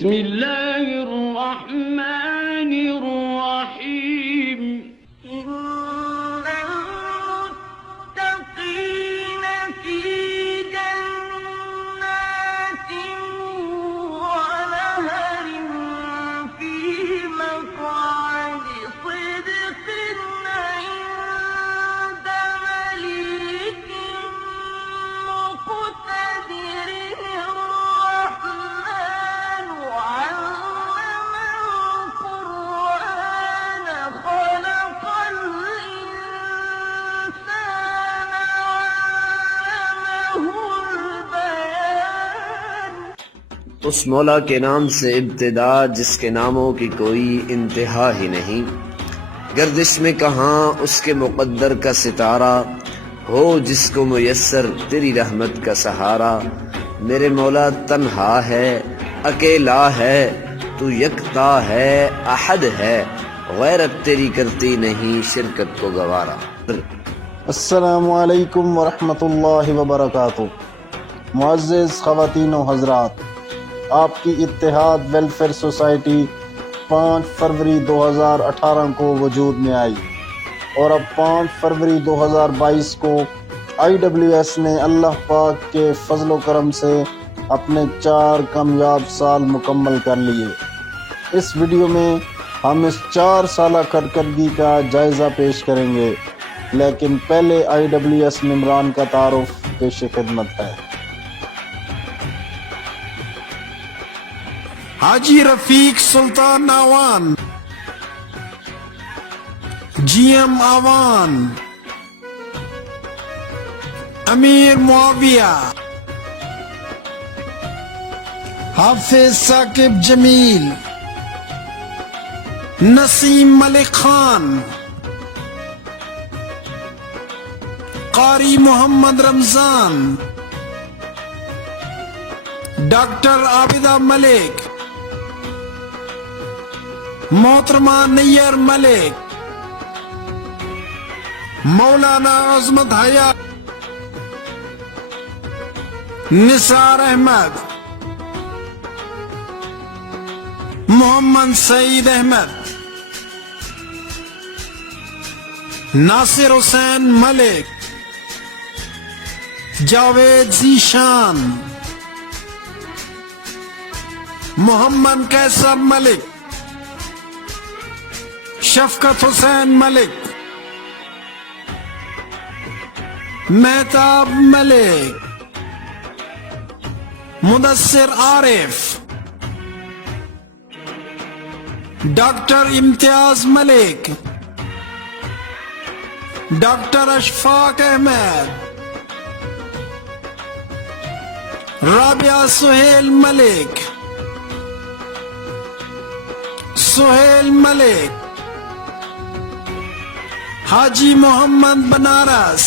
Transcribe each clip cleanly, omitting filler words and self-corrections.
بسم اللہ الرحمن الرحیم اس مولا کے نام سے ابتدا جس کے ناموں کی کوئی انتہا ہی نہیں، گردش میں کہاں اس کے مقدر کا ستارہ، ہو جس کو میسر تیری رحمت کا سہارا۔ میرے مولا تنہا ہے، اکیلا ہے، تو یکتا ہے، احد ہے، غیرت تیری کرتی نہیں شرکت کو گوارا۔ السلام علیکم ورحمۃ اللہ وبرکاتہ۔ معزز خواتین و حضرات، آپ کی اتحاد ویلفیئر سوسائٹی 5 فروری 2018 کو وجود میں آئی اور اب 5 فروری 2022 کو IWS نے اللہ پاک کے فضل و کرم سے اپنے 4 کامیاب سال مکمل کر لیے۔ اس ویڈیو میں ہم اس 4 سالہ کارکردگی کا جائزہ پیش کریں گے، لیکن پہلے IWS ممبران کا تعارف پیش خدمت ہے۔ حاجی رفیق سلطان آوان، GM آوان، امیر معاویہ، حافظ ثاقب جمیل، نسیم ملک خان، قاری محمد رمضان، ڈاکٹر عابدہ ملک، محترمہ نیر ملک، مولانا عظمت حیات، نثار احمد، محمد سعید احمد، ناصر حسین ملک، جاوید ذیشان، محمد کیسر ملک، شفقت حسین ملک، مہتاب ملک، مدثر عارف، ڈاکٹر امتیاز ملک، ڈاکٹر اشفاق احمد، رابعہ سہیل ملک، سہیل ملک، حاجی محمد بنارس،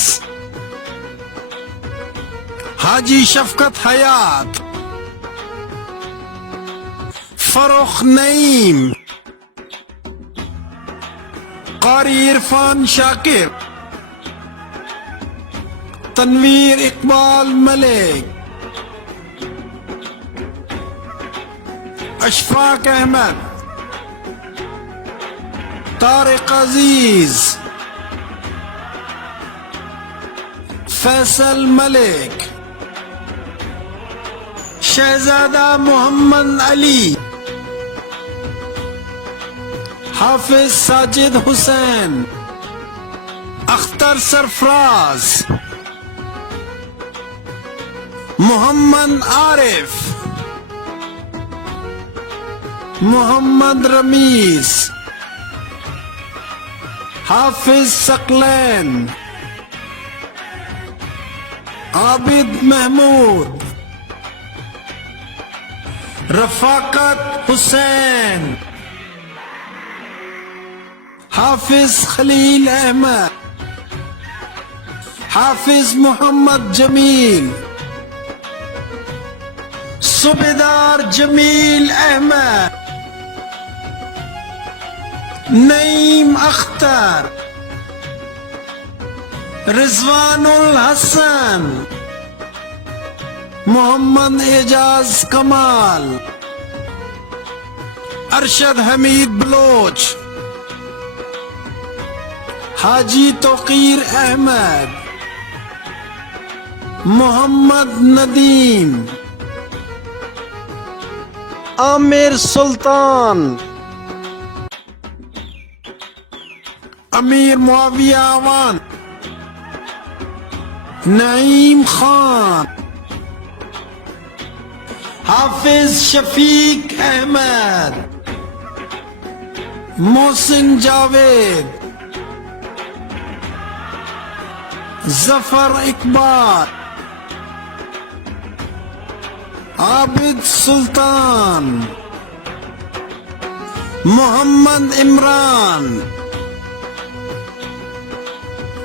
حاجی شفقت حیات، فروخ نعیم، قاری عرفان شاکر، تنویر اقبال ملک، اشفاق احمد، طارق عزیز، فیصل ملک، شہزادہ محمد علی، حافظ ساجد حسین، اختر سرفراز، محمد عارف، محمد رمیز، حافظ ثقلین، عابد محمود، رفاقت حسین، حافظ خلیل احمد، حافظ محمد جمیل، صوبیدار جمیل احمد، نعیم اختر، رضوان الحسن، محمد اعجاز کمال، ارشد حمید بلوچ، حاجی توقیر احمد، محمد ندیم، عامر سلطان، امیر معاویہ اعوان، نعیم خان، حافظ شفیق احمد، محسن جاوید، ظفر اقبال، عابد سلطان، محمد عمران،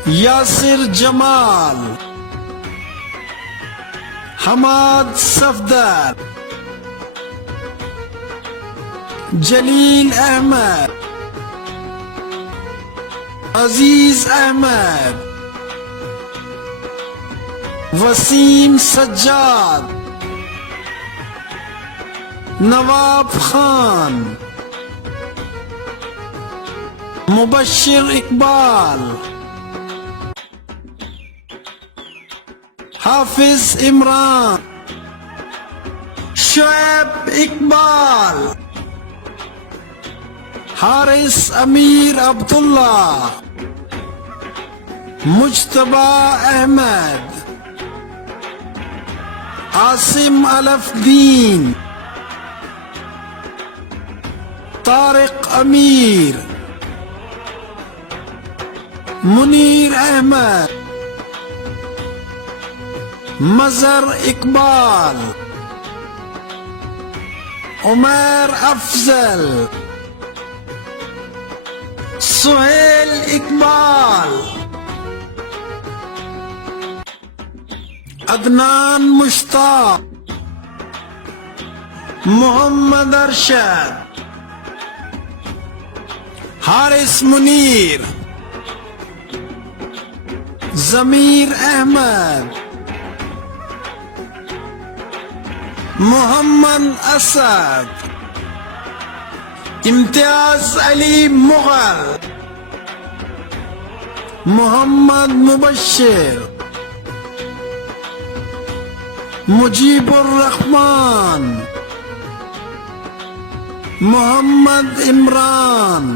یاسر جمال، حماد صفدر، جلیل احمد، عزیز احمد، وسیم سجاد، نواب خان، مبشر اقبال، حافظ عمران، شعیب اقبال، حارث امیر عبداللہ، مجتبی احمد، عاصم الف دین، طارق امیر، منیر احمد، مظہر اقبال، عمیر افضل، سہیل اقبال، عدنان مشتاق، محمد ارشد، حارث منیر، ضمیر احمد، محمد اسد، امتیاز علی مغل، محمد مبشر، مجیب الرحمن، محمد عمران،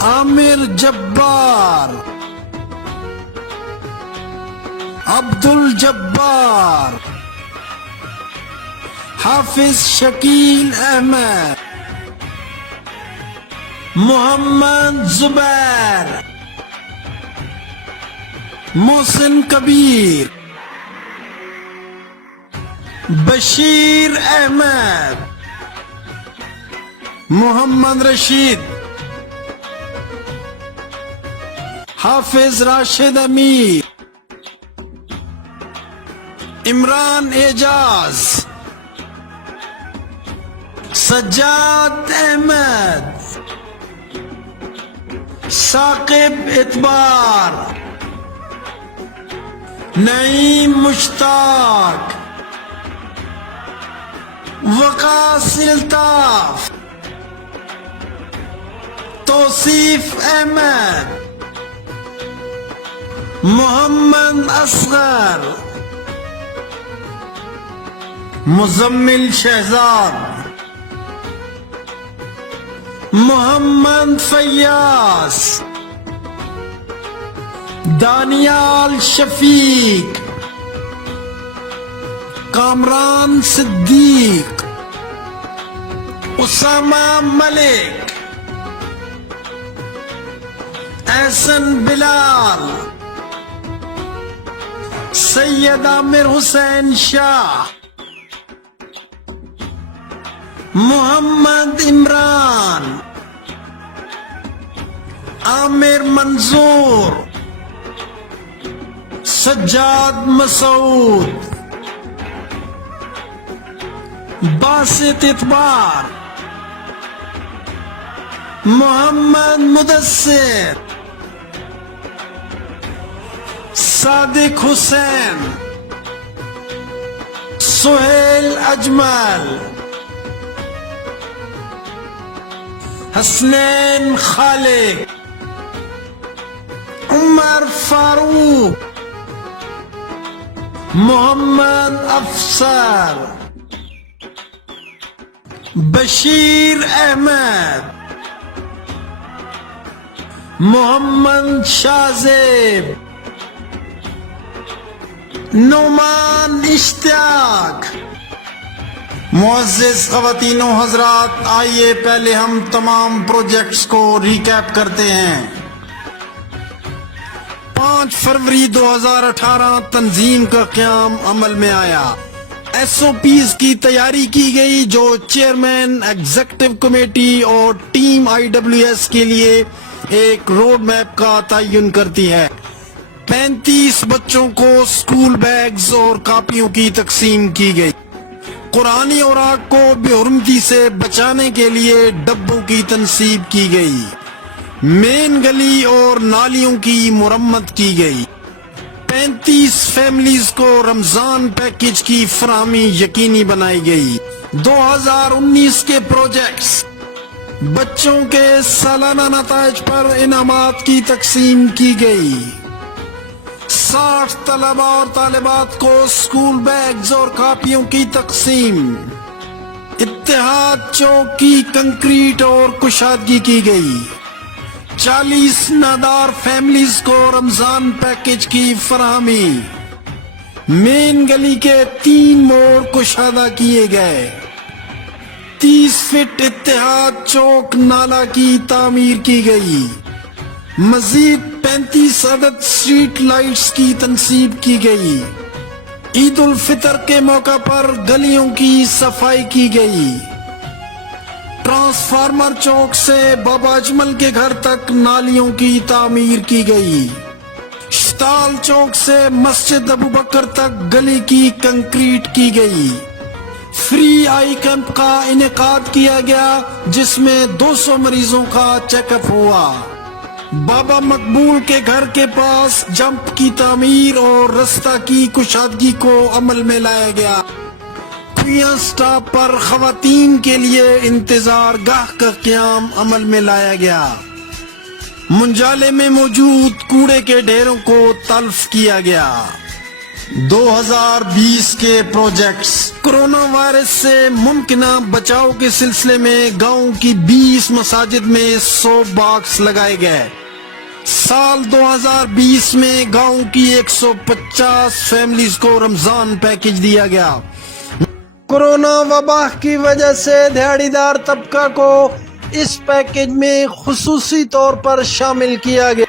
عامر جبار، عبد الجبار، حافظ شکیل احمد، محمد زبیر، محسن کبیر، بشیر احمد، محمد رشید، حافظ راشد امیر، عمران اعجاز، سجاد احمد، ثاقب اعتبار، نعیم مشتاق، وقاص الطاف، توصیف احمد، محمد اصغر، مزمل شہزاد، محمد فیاض، دانیال شفیق، کامران صدیق، اسامہ ملک، احسن بلال، سید عامر حسین شاہ، محمد عمران، عامر منظور، سجاد مسعود، باسط اعتبار، محمد مدثر، صادق حسین، سہیل اجمل، حسنین خالق, عمر فاروق, محمد افسر, بشیر احمد, محمد شازیب, نعمان اشتیاق. معزز خواتین و حضرات, آئیے پہلے ہم تمام پروجیکٹس کو ریکیپ کرتے ہیں. 5 فروری 2018 تنظیم کا قیام عمل میں آیا. ایس او پیز کی تیاری کی گئی جو چیئرمین ایگزیکٹو کمیٹی اور ٹیم آئی ڈبلیو ایس کے لیے ایک روڈ میپ کا تعین کرتی ہے. 35 بچوں کو اسکول بیگز اور کاپیوں کی تقسیم کی گئی. قرآنی اوراق کو بے حرمتی سے بچانے کے لیے ڈبوں کی تنصیب کی گئی. مین گلی اور نالیوں کی مرمت کی گئی. 35 فیملیز کو رمضان پیکج کی فراہمی یقینی بنائی گئی. 2019 کے پروجیکٹس: بچوں کے سالانہ نتائج پر انعامات کی تقسیم کی گئی. 60 طلبہ اور طالبات کو اسکول بیگز اور کاپیوں کی تقسیم. اتحاد چوک کی کنکریٹ اور کشادگی کی گئی. 40 نادار فیملیز کو رمضان پیکج کی فراہمی. مین گلی کے 3 موڑ کشادہ کیے گئے. 30 فٹ اتحاد چوک نالہ کی تعمیر کی گئی. مزید 35 عدد اسٹریٹ لائٹس کی تنصیب کی گئی. عید الفطر کے موقع پر گلیوں کی صفائی کی گئی. ٹرانسفارمر چوک سے بابا اجمل کے گھر تک نالیوں کی تعمیر کی گئی. شتال چوک سے مسجد ابوبکر تک گلی کی کنکریٹ کی گئی. فری آئی کیمپ کا انعقاد کیا گیا جس میں 200 مریضوں کا چیک اپ ہوا. بابا مقبول کے گھر کے پاس جمپ کی تعمیر اور رستہ کی کشادگی کو عمل میں لایا گیا. کھوئیاں سٹاپ پر خواتین کے لیے انتظار گاہ کا قیام عمل میں لایا گیا. منجالے میں موجود کوڑے کے ڈھیروں کو تلف کیا گیا. 2020 کے پروجیکٹس: کورونا وائرس سے ممکنہ بچاؤ کے سلسلے میں گاؤں کی 20 مساجد میں 100 باکس لگائے گئے. سال 2020 میں گاؤں کی 150 فیملیز کو رمضان پیکج دیا گیا. کورونا وبا کی وجہ سے دہاڑی دار طبقہ کو اس پیکج میں خصوصی طور پر شامل کیا گیا.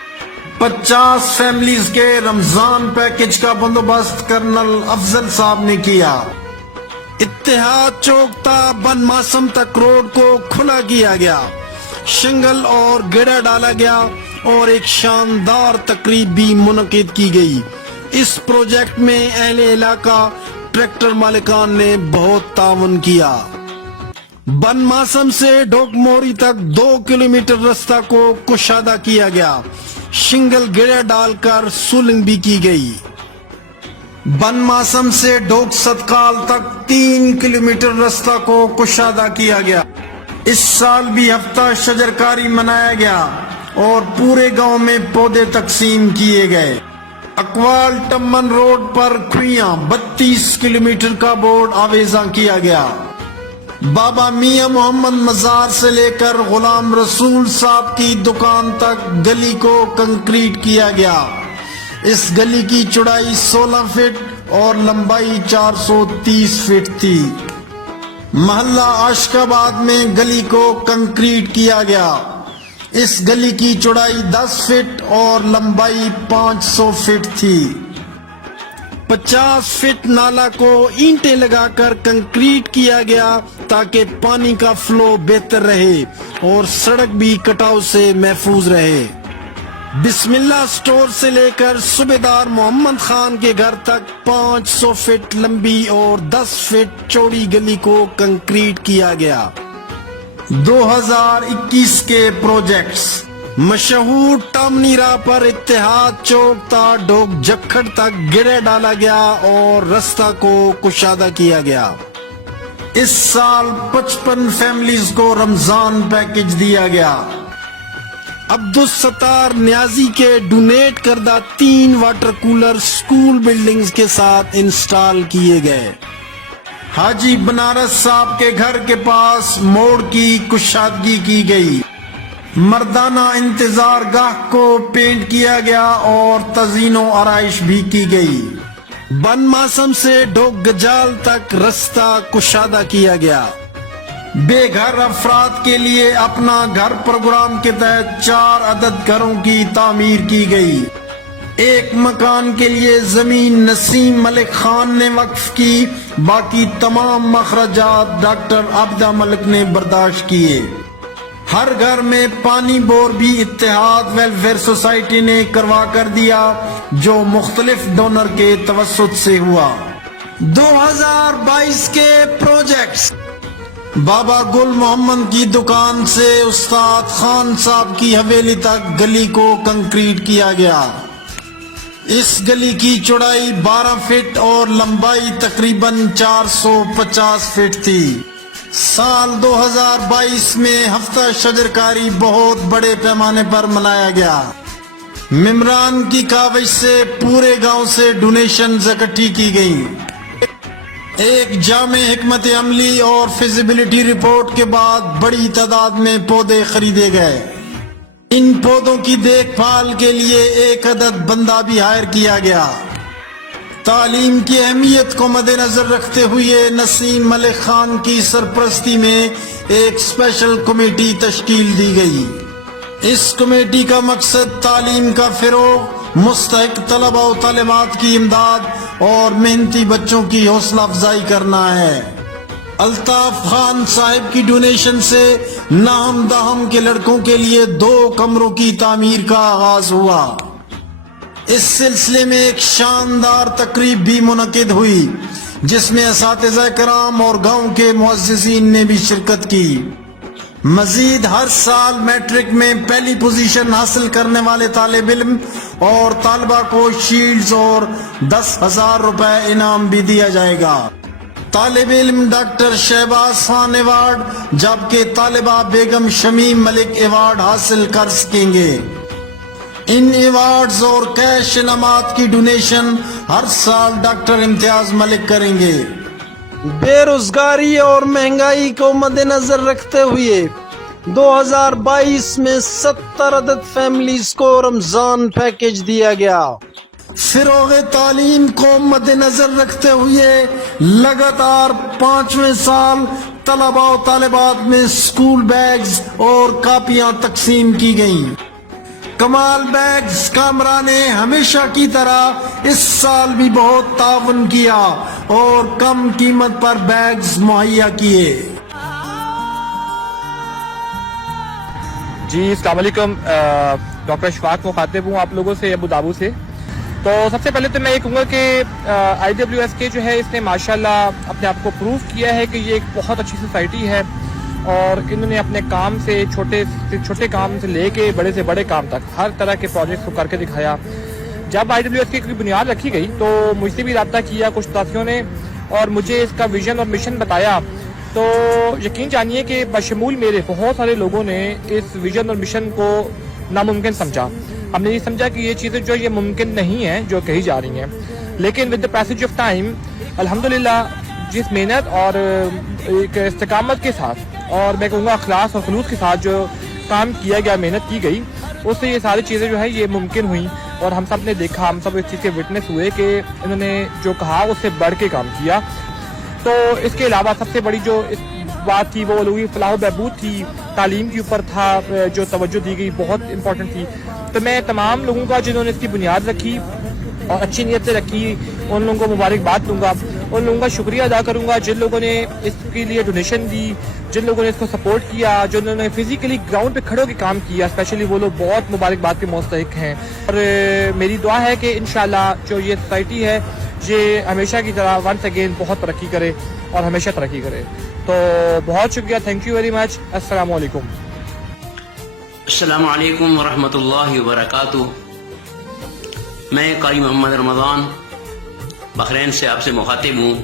50 فیملیز کے رمضان پیکج کا بندوبست کرنل افضل صاحب نے کیا. اتحاد چوک تا بن ماسم تک روڈ کو کھلا کیا گیا. شنگل اور گڑا ڈالا گیا اور ایک شاندار تقریب بھی منعقد کی گئی. اس پروجیکٹ میں اہل علاقہ ٹریکٹر مالکان نے بہت تعاون کیا. بن ماسم سے ڈوک موری تک 2 کلومیٹر رستہ کو کشادہ کیا گیا. شنگل گڑا ڈال کر سولنگ بھی کی گئی. بن ماسم سے ڈوک صدقال تک 3 کلومیٹر رستہ کو کشادہ کیا گیا. اس سال بھی ہفتہ شجرکاری منایا گیا اور پورے گاؤں میں پودے تقسیم کیے گئے. اقوال ٹمن روڈ پر کھوئیاں 32 کلومیٹر کا بورڈ آویزاں کیا گیا. بابا میاں محمد مزار سے لے کر غلام رسول صاحب کی دکان تک گلی کو کنکریٹ کیا گیا. اس گلی کی چوڑائی 16 فٹ اور لمبائی 430 فٹ تھی. محلہ عاشق آباد میں گلی کو کنکریٹ کیا گیا. اس گلی کی چوڑائی 10 فٹ اور لمبائی 500 فٹ تھی. 50 فٹ نالا کو اینٹیں لگا کر کنکریٹ کیا گیا تاکہ پانی کا فلو بہتر رہے اور سڑک بھی کٹاؤ سے محفوظ رہے. بسم اللہ سٹور سے لے کر صوبیدار محمد خان کے گھر تک 500 فٹ لمبی اور 10 فٹ چوڑی گلی کو کنکریٹ کیا گیا. 2021 کے پروجیکٹس: مشہور ٹامنی راہ پر اتحاد چوک تا ڈوک جکھڑ تک گرے ڈالا گیا اور رستہ کو کشادہ کیا گیا. اس سال 55 فیملیز کو رمضان پیکج دیا گیا۔ عبدالستار نیازی کے ڈونیٹ کردہ 3 واٹر کولر سکول بلڈنگز کے ساتھ انسٹال کیے گئے۔ حاجی بنارس صاحب کے گھر کے پاس موڑ کی کشادگی کی گئی۔ مردانہ انتظار گاہ کو پینٹ کیا گیا اور تزئین و آرائش بھی کی گئی۔ بن ماسم سے ڈوگ گجال تک رستہ کشادہ کیا گیا۔ بے گھر افراد کے لیے اپنا گھر پروگرام کے تحت 4 عدد گھروں کی تعمیر کی گئی۔ ایک مکان کے لیے زمین نسیم ملک خان نے وقف کی، باقی تمام اخراجات ڈاکٹر عابدہ ملک نے برداشت کیے۔ ہر گھر میں پانی بور بھی اتحاد ویلفیئر سوسائٹی نے کروا کر دیا، جو مختلف ڈونر کے توسط سے ہوا۔ 2022 کے پروجیکٹس: بابا گل محمد کی دکان سے استاد خان صاحب کی حویلی تک گلی کو کنکریٹ کیا گیا۔ اس گلی کی چوڑائی 12 فٹ اور لمبائی تقریباً 450 فٹ تھی۔ سال 2022 میں ہفتہ شجرکاری بہت بڑے پیمانے پر منایا گیا۔ ممبران کی کاوش سے پورے گاؤں سے ڈونیشنز اکٹھی کی گئیں۔ ایک جامع حکمت عملی اور فیزیبلٹی رپورٹ کے بعد بڑی تعداد میں پودے خریدے گئے۔ ان پودوں کی دیکھ بھال کے لیے 1 عدد بندہ بھی ہائر کیا گیا۔ تعلیم کی اہمیت کو مد نظر رکھتے ہوئے نسیم ملک خان کی سرپرستی میں ایک اسپیشل کمیٹی تشکیل دی گئی۔ اس کمیٹی کا مقصد تعلیم کا فروغ، مستحق طلباء و طالبات کی امداد اور محنتی بچوں کی حوصلہ افزائی کرنا ہے۔ الطاف خان صاحب کی ڈونیشن سے ناہم داہم کے لڑکوں کے لیے 2 کمروں کی تعمیر کا آغاز ہوا۔ اس سلسلے میں ایک شاندار تقریب بھی منعقد ہوئی، جس میں اساتذہ کرام اور گاؤں کے معززین نے بھی شرکت کی۔ مزید ہر سال میٹرک میں پہلی پوزیشن حاصل کرنے والے طالب علم اور طالبہ کو شیلڈز اور 10,000 روپے انعام بھی دیا جائے گا۔ طالب علم ڈاکٹر شہباز خان ایوارڈ جبکہ طالبہ بیگم شمیم ملک ایوارڈ حاصل کر سکیں گے۔ ان ایوارڈز اور کیش انعامات کی ڈونیشن ہر سال ڈاکٹر امتیاز ملک کریں گے۔ بے روزگاری اور مہنگائی کو مد نظر رکھتے ہوئے 2022 میں 70 عدد فیملیز کو رمضان پیکج دیا گیا۔ فروغ تعلیم کو مد نظر رکھتے ہوئے لگاتار 5ویں سال طلباء و طالبات میں اسکول بیگز اور کاپیاں تقسیم کی گئیں۔ کمال بیگز کامرہ نے ہمیشہ کی طرح اس سال بھی بہت تعاون کیا اور کم قیمت پر بیگز مہیا کیے۔ جی السلام علیکم، ڈاکٹر اشفاق مخاطب ہوں آپ لوگوں سے ابو دابو سے۔ تو سب سے پہلے تو میں یہ کہوں گا کہ IWSK جو ہے اس نے ماشاءاللہ اپنے آپ کو پروف کیا ہے کہ یہ ایک بہت اچھی سوسائٹی ہے، اور انہوں نے اپنے کام سے چھوٹے کام سے لے کے بڑے سے بڑے کام تک ہر طرح کے پروجیکٹس کو کر کے دکھایا۔ جب IWSK کی بنیاد رکھی گئی تو مجھ سے بھی رابطہ کیا کچھ ساتھیوں نے اور مجھے اس کا ویژن اور مشن بتایا، تو یقین جانیے کہ بشمول میرے بہت سارے لوگوں نے اس ویژن اور مشن کو ناممکن سمجھا۔ ہم نے یہ سمجھا کہ یہ چیزیں جو یہ ممکن نہیں ہیں جو کہی جا رہی ہیں، لیکن with the passage of time الحمدللہ جس محنت اور ایک استقامت کے ساتھ اور میں کہوں گا اخلاص اور خلوص کے ساتھ جو کام کیا گیا، محنت کی گئی، اس سے یہ ساری چیزیں جو ہے یہ ممکن ہوئیں، اور ہم سب نے دیکھا، ہم سب اس چیز کے وٹنس ہوئے کہ انہوں نے جو کہا اس سے بڑھ کے کام کیا۔ تو اس کے علاوہ سب سے بڑی جو بات تھی وہ لوگی فلاح و بہبود تھی، تعلیم کے اوپر تھا جو توجہ دی گئی، بہت امپورٹنٹ تھی۔ تو میں تمام لوگوں کا جنہوں نے اس کی بنیاد رکھی اور اچھی نیت سے رکھی، ان لوگوں کو مبارکباد دوں گا، ان لوگوں کا شکریہ ادا کروں گا جن لوگوں نے اس کے لیے ڈونیشن دی، جن لوگوں نے اس کو سپورٹ کیا، جنہوں نے فزیکلی گراؤنڈ پہ کھڑے ہو کے کام کیا، اسپیشلی وہ لوگ بہت مبارکباد کے مستحق ہیں۔ اور میری دعا ہے کہ انشاءاللہ جو یہ سوسائٹی ہے یہ ہمیشہ کی طرح ونس اگین بہت ترقی کرے اور ہمیشہ ترقی کرے۔ تو بہت شکریہ، تھینک یو ویری مچ، السلام علیکم۔ السلام علیکم ورحمۃ اللہ وبرکاتہ۔ میں قاری محمد رمضان بحرین سے آپ سے مخاطب ہوں۔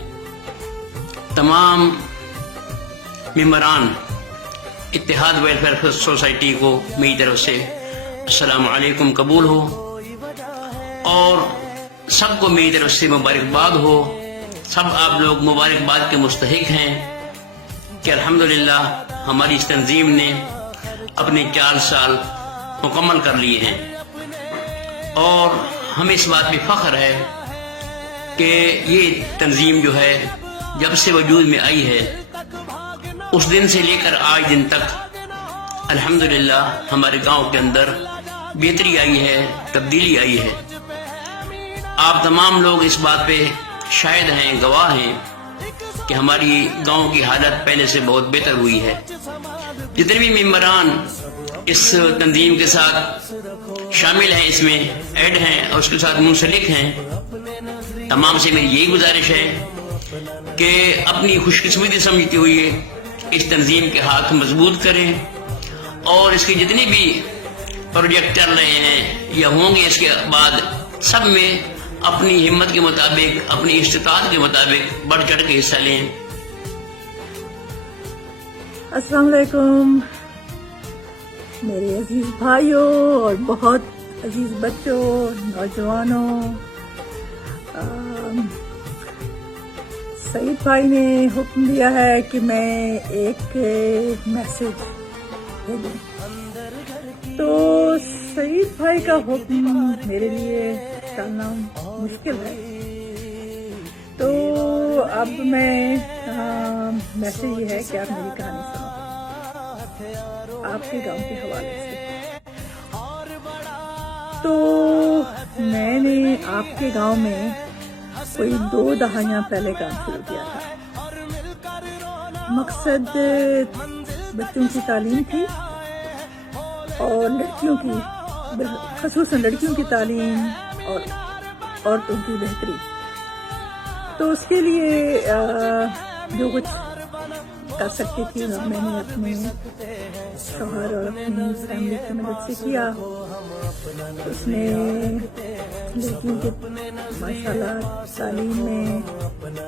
تمام ممبران اتحاد ویلفیئر سوسائٹی کو میری طرف سے السلام علیکم قبول ہو، اور سب کو میری طرف سے مبارکباد ہو. سب آپ لوگ مبارکباد کے مستحق ہیں کہ الحمدللہ ہماری اس تنظیم نے اپنے 4 سال مکمل کر لیے ہیں، اور ہمیں اس بات پہ فخر ہے کہ یہ تنظیم جو ہے جب سے وجود میں آئی ہے اس دن سے لے کر آج دن تک الحمدللہ ہمارے گاؤں کے اندر بہتری آئی ہے، تبدیلی آئی ہے. آپ تمام لوگ اس بات پہ شاہد ہیں، گواہ ہیں کہ ہماری گاؤں کی حالت پہلے سے بہت بہتر ہوئی ہے. جتنے بھی ممبران اس تنظیم کے ساتھ شامل ہیں، اس میں ایڈ ہیں اور اس کے ساتھ منسلک ہیں، تمام سے میری یہی گزارش ہے کہ اپنی خوش قسمتی سمجھتی ہوئی اس تنظیم کے ہاتھ مضبوط کریں، اور اس کے جتنے بھی پروجیکٹ چل رہے ہیں یا ہوں گے اس کے بعد، سب میں اپنی ہمت کے مطابق، اپنی استطاعت کے مطابق بڑھ چڑھ کے حصہ لیں. السلام علیکم میرے عزیز بھائیوں اور بہت عزیز بچوں، نوجوانوں. سعید بھائی نے حکم دیا ہے کہ میں ایک میسج بھیجوں، تو سعید بھائی کا حکم میرے لیے ٹالنا مشکل ہے. تو اب میں میسج یہ ہے کہ آپ میری کہانی سنو آپ کے گاؤں کے حوالے سے. تو میں نے آپ کے گاؤں میں کوئی 2 دہائیاں پہلے کام شروع کیا تھا. مقصد بچوں کی تعلیم تھی اور لڑکیوں کی، خصوصاً لڑکیوں کی تعلیم اور عورتوں کی بہتری. تو اس کے لیے جو کچھ کر سکتی تھی میں نے اپنے شوہر اور اپنی فیملی کی مدد سے کیا. اس نے لڑکیوں کے ماشاءاللہ تعلیم میں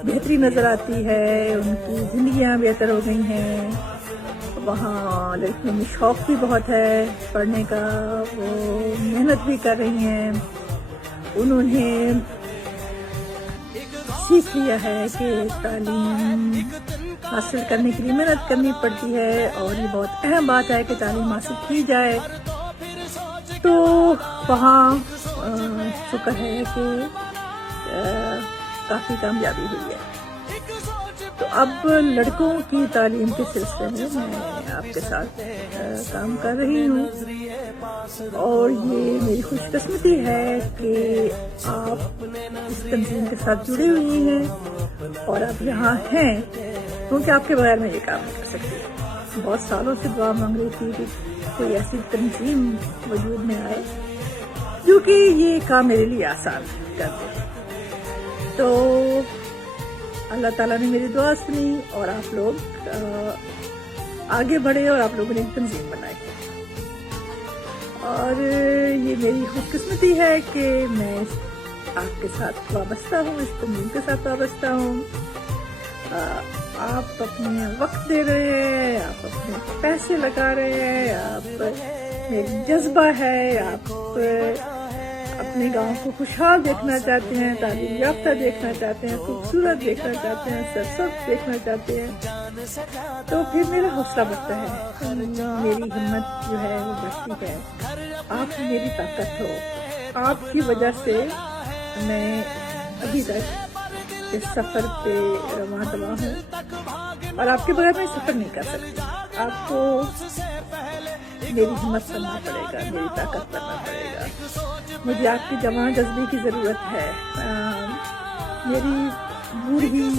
بہتری نظر آتی ہے، ان کی زندگیاں بہتر ہو گئی ہیں. وہاں لڑکیوں میں شوق بھی بہت ہے پڑھنے کا، وہ محنت بھی کر رہی ہیں. انہوں نے سیکھ لیا ہے کہ تعلیم حاصل کرنے کے لیے محنت کرنی پڑتی ہے، اور یہ بہت اہم بات ہے کہ تعلیم حاصل کی جائے. تو وہاں شکر ہے کہ کافی کامیابی ہوئی ہے. تو اب لڑکوں کی تعلیم کے سلسلے میں میں آپ کے ساتھ کام کر رہی ہوں، اور یہ میری خوش قسمتی ہے کہ آپ اس تنظیم کے ساتھ جڑی ہوئی ہیں اور آپ یہاں ہیں، کیونکہ آپ کے بغیر میں یہ کام نہیں کر سکتی. بہت سالوں سے دعا مانگ رہی تھی کہ کوئی ایسی تنظیم وجود میں آئے جو کہ یہ کام میرے لیے آسان کر دے. تو اللہ تعالیٰ نے میری دعا سنی اور آپ لوگ آگے بڑھے اور آپ لوگوں نے ایک تنظیم بنائی، اور یہ میری خوش قسمتی ہے کہ میں آپ کے ساتھ وابستہ ہوں، اس تنظیم کے ساتھ وابستہ ہوں. آپ اپنے وقت دے رہے ہیں، آپ اپنے پیسے لگا رہے ہیں، آپ میں ایک جذبہ ہے، آپ اپنے گاؤں کو خوشحال دیکھنا چاہتے ہیں، تعلیم یافتہ دیکھنا چاہتے ہیں، خوبصورت دیکھنا چاہتے ہیں، سرسبز دیکھنا چاہتے ہیں. تو پھر میرا حوصلہ بڑھتا ہے، میری ہمت جو ہے وہ بڑھتی ہے. آپ میری طاقت ہو، آپ کی وجہ سے میں ابھی تک اس سفر پہ رواں دواں ہوں، اور آپ کے بغیر میں سفر نہیں کر سکتی. آپ کو میری ہمت کرنا پڑے گا، میری طاقت کرنا پڑے گا. مجھے آپ کی جوان جذبے کی ضرورت ہے. میری بوڑھی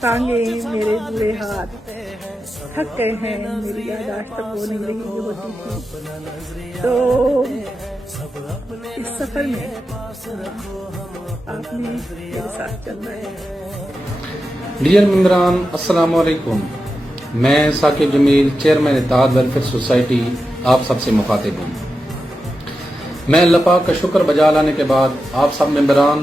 ٹانگیں، میرے بوڑھے ہاتھ تھک گئے ہیں، میری یاداشت اب وہ نہیں رہی جو ہوتی تھی. تو اس سفر میں آپ نے میرے ساتھ چلنا ہے. ڈیئر ممبران، السلام علیکم. میں ثاقب جمیل، چیئرمین اتحاد ویلفیئر سوسائٹی، آپ سب سے مخاطب ہوں. میں اللہ پاک کا شکر بجا لانے کے بعد آپ سب ممبران،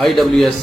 IWS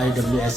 IWS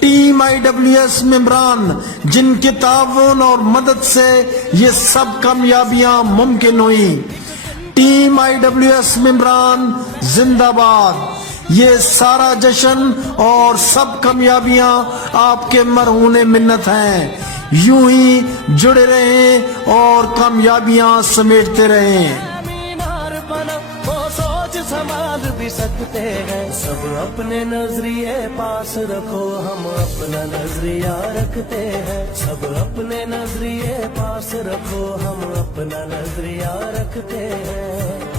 ٹیم IWS ممبران جن کے تعاون اور مدد سے یہ سب کامیابیاں ممکن ہوئی. ٹیم IWS ممبران زندہ باد. یہ سارا جشن اور سب کامیابیاں آپ کے مرہون منت ہیں. یوں ہی جڑے رہیں اور کامیابیاں سمیٹتے رہیں. سنبھال بھی سکتے ہیں سب اپنے نظریے پاس رکھو ہم اپنا نظریہ رکھتے ہیں سب اپنے نظریے پاس رکھو ہم اپنا نظریہ رکھتے ہیں.